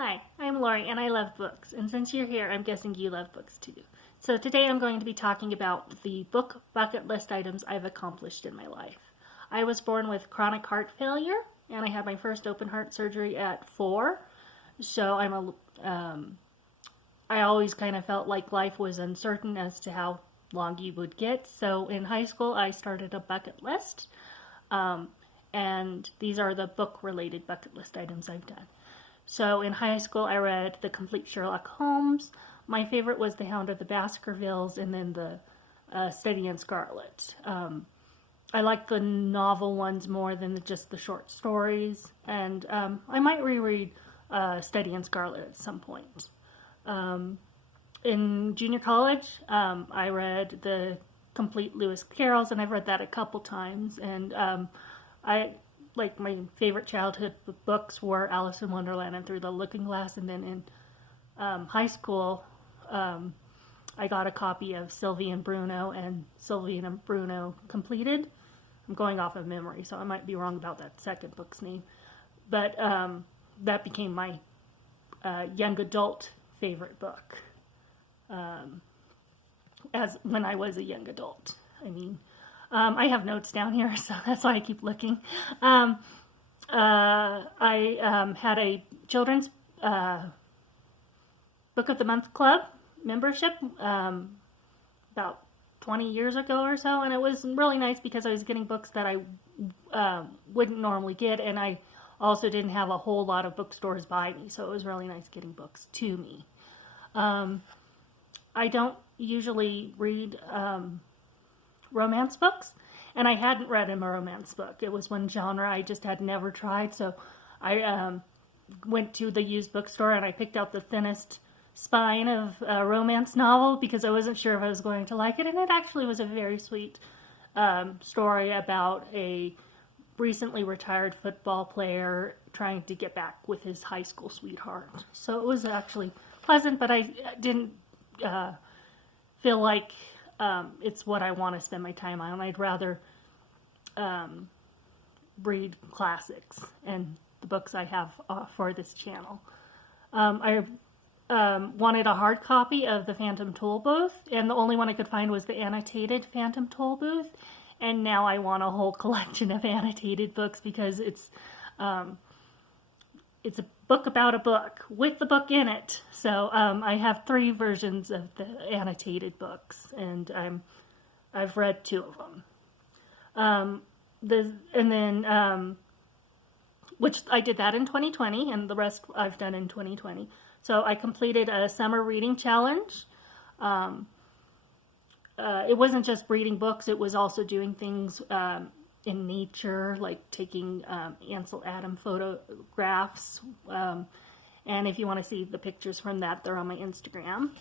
Hi, I'm Lori and I love books, and since you're here, I'm guessing you love books too. So today I'm going to be talking about the book bucket list items I've accomplished in my life. I was born with chronic heart failure, and I had my first open heart surgery at 4. So I always kind of felt like life was uncertain as to how long you would get. So in high school, I started a bucket list, and these are the book-related bucket list items I've done. So in high school, I read The Complete Sherlock Holmes. My favorite was The Hound of the Baskervilles, and then the Steady and Scarlet. I like the novel ones more than just the short stories, and I might reread Steady and Scarlet at some point. In junior college, I read The Complete Lewis Carrolls, and I've read that a couple times, and my favorite childhood books were Alice in Wonderland and Through the Looking Glass. And then in high school, I got a copy of Sylvie and Bruno and Sylvie and Bruno Completed. I'm going off of memory, so I might be wrong about that second book's name. But that became my young adult favorite book as when I was a young adult. I have notes down here, so that's why I keep looking. I had a children's Book of the Month Club membership about 20 years ago or so, and it was really nice because I was getting books that I wouldn't normally get, and I also didn't have a whole lot of bookstores by me, so it was really nice getting books to me. I don't usually read romance books, and I hadn't read a romance book. It was one genre I just had never tried, so I went to the used bookstore and I picked out the thinnest spine of a romance novel because I wasn't sure if I was going to like it, and it actually was a very sweet story about a recently retired football player trying to get back with his high school sweetheart. So it was actually pleasant, but I didn't feel like it's what I want to spend my time on. I'd rather read classics and the books I have for this channel. I wanted a hard copy of the Phantom Tollbooth, and the only one I could find was the annotated Phantom Tollbooth, and now I want a whole collection of annotated books because it's a book about a book with the book in it. So I have 3 versions of the annotated books, and I've read 2 of them. Which I did that in 2020, and the rest I've done in 2020. So I completed a summer reading challenge. It wasn't just reading books, it was also doing things in nature, like taking Ansel Adams photographs. And if you want to see the pictures from that, they're on my Instagram.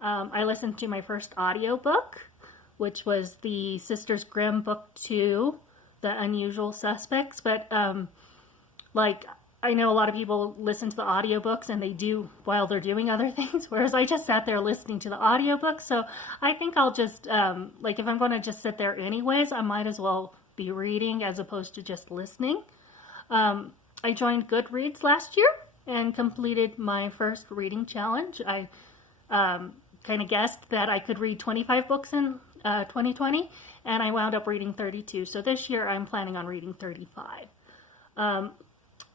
I listened to my first audiobook, which was the Sisters Grimm Book 2, The Unusual Suspects. But I know a lot of people listen to the audiobooks and they do while they're doing other things, whereas I just sat there listening to the audiobook. So I think I'll just, if I'm going to just sit there anyways, I might as well be reading as opposed to just listening. I joined Goodreads last year and completed my first reading challenge. I kind of guessed that I could read 25 books in 2020, and I wound up reading 32. So this year I'm planning on reading 35.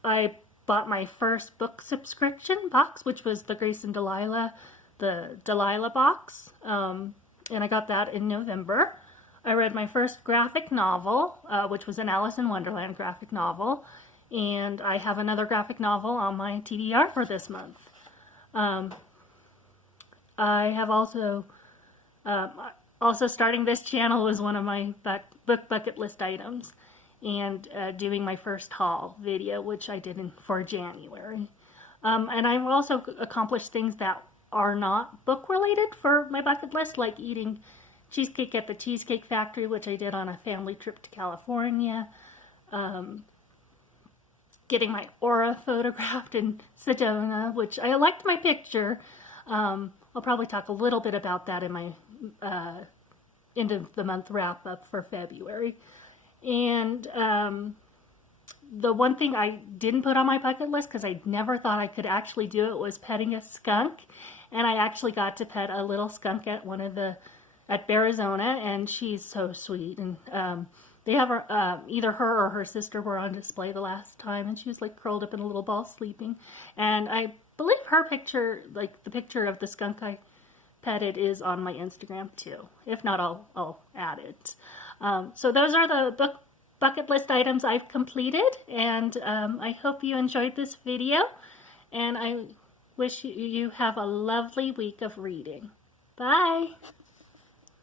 I bought my first book subscription box, which was the Grace and Delilah, the Delilah box, and I got that in November. I read my first graphic novel, which was an Alice in Wonderland graphic novel, and I have another graphic novel on my TBR for this month. I have also starting this channel was one of my book bucket list items, and doing my first haul video, which I did for January. And I've also accomplished things that are not book related for my bucket list, like eating cheesecake at the Cheesecake Factory, which I did on a family trip to California, getting my aura photographed in Sedona, which I liked my picture. I'll probably talk a little bit about that in my end of the month wrap up for February. And the one thing I didn't put on my bucket list because I never thought I could actually do it was petting a skunk. And I actually got to pet a little skunk at at Bearizona, and she's so sweet. And they have her, either her or her sister were on display the last time, and she was like curled up in a little ball sleeping. And I believe her picture, like the picture of the skunk I petted, is on my Instagram too. If not, I'll add it. So those are the bucket list items I've completed, and I hope you enjoyed this video, and I wish you have a lovely week of reading. Bye!